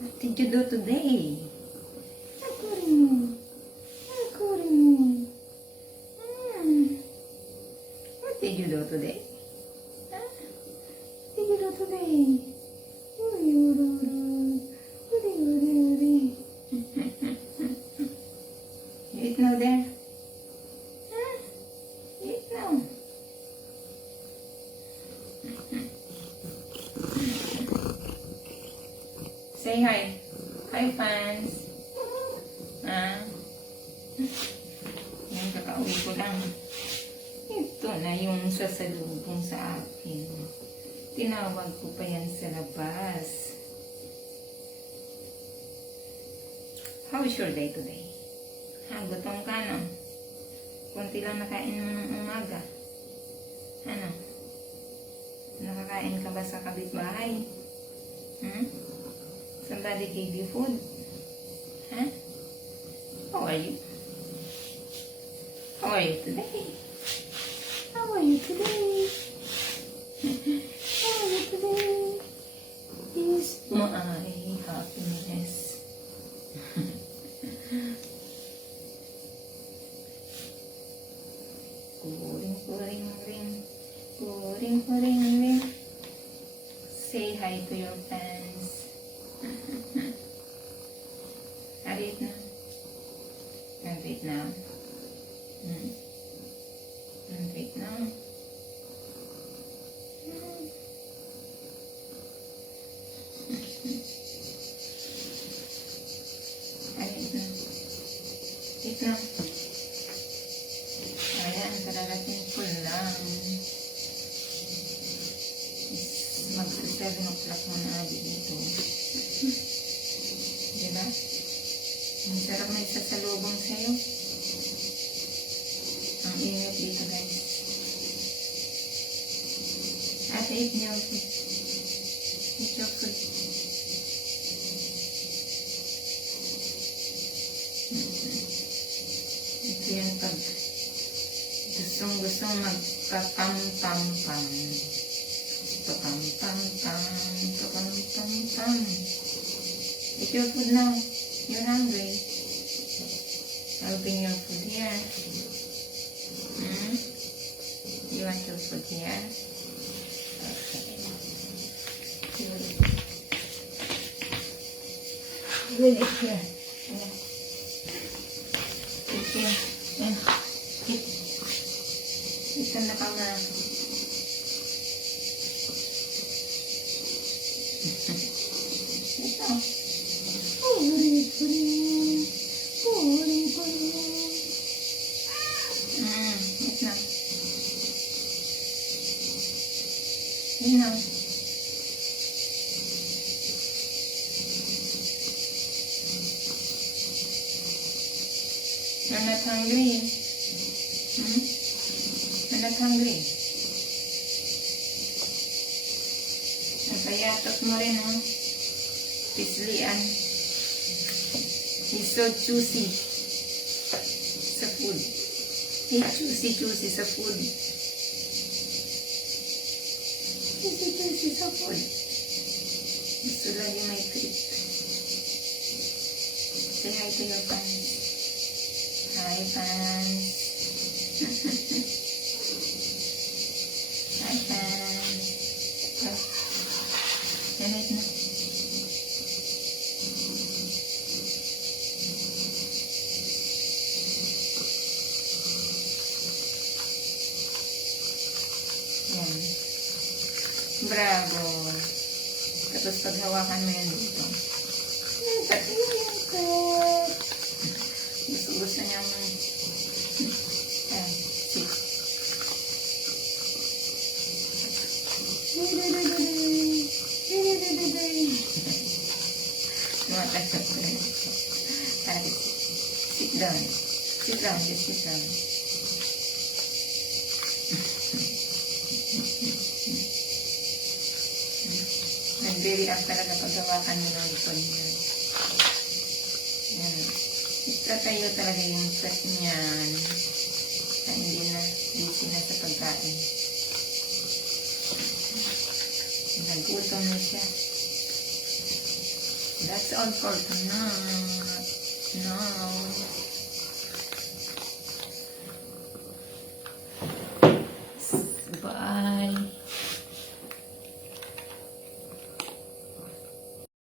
What did you do today? According me. What did you do today? Huh? What did you do today? You eat now there? Huh? You eat now. Say hi. Hi, fans. Yan, kakauwi ko lang. Ito na yung sasalubong sa akin. Tinawag ko pa yan sa labas. How is your day today? Gutom ka, no? Kunti lang nakain mo ng umaga. Ano? Nakakain ka ba sa kapitbahay? Somebody gave you food? Huh? How are you? How are you today? How are you today? How are you today? Is my happiness. Puring. Say hi to your fans. Arit na. Wait now. Wait now. Arit na. Wait na. Ayan, kararating ko lang. Magsa 7 o'clock mo na dito. Diba? Ang sarap na isasalubong sa'yo. Ang init dito, guys. Ate, eat your food. Eat your food. Ito yan pag gustong magpapam-pam-pam. Pam-pam-pam. Eat your food now. You're hungry. I'll bring your food here. You want your food here? Okay. Good, eat here. Yeah. Eat here. Yeah. Eat. Ito na ka na. Ito. Puring. Eat na. Eat na. You're not hungry. You're not hungry. Napayatot mo rin, oh. Pislian. He's so choosy sa food. He's choosy sa food. Choosy sa food. Gusto lang yung may treat. Say hi to your fans. Hi, fans. Hi, fans. Yan na. Yan. Bravo. Tapos paghawakan mo yan dito. Gusto niya mo. Sit. Sit down. Sit down. Just sit down. Nag-react talaga pag hawakan mo ng likod niya. Yan. Itatayo talaga yung fat niyan. Na hindi na busy na sa pagkain. Nagutom na siya. That's all for tonight.